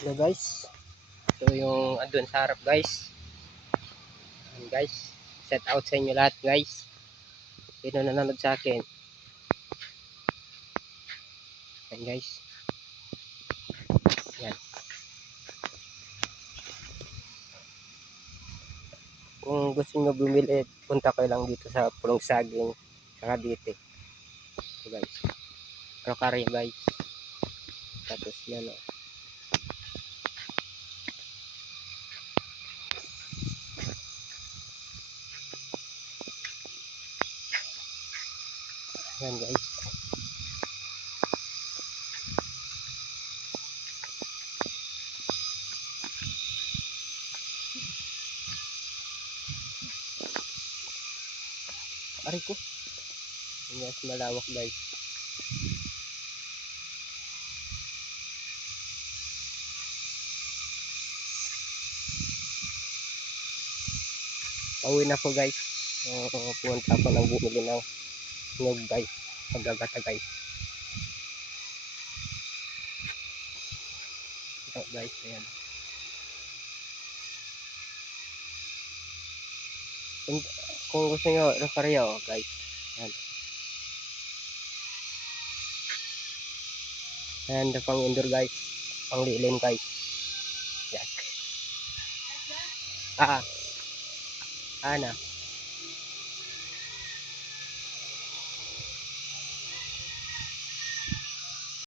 Hello guys, ito yung andun sa harap guys. Ayan guys, set out sa inyo lahat guys. Sino nanonood sa akin? Ayan guys. Ayan. Kung gusto nyo bumili, punta kayo lang dito sa Pulong Saging sa Cavite. Ito guys. Rocaria guys. Tapos yan o. Ayan guys. Aray ko. Ayan guys, malawak guys. Pauwi na po guys. Pumunta ako ng bumili ng nyug guys. Pagagata guys. Ito guys, ayan. Kung gusto nyo, Rocaria o guys. Ayan. Ayan, pang indoor guys. Pang lilim guys. Yan. Ah, ana.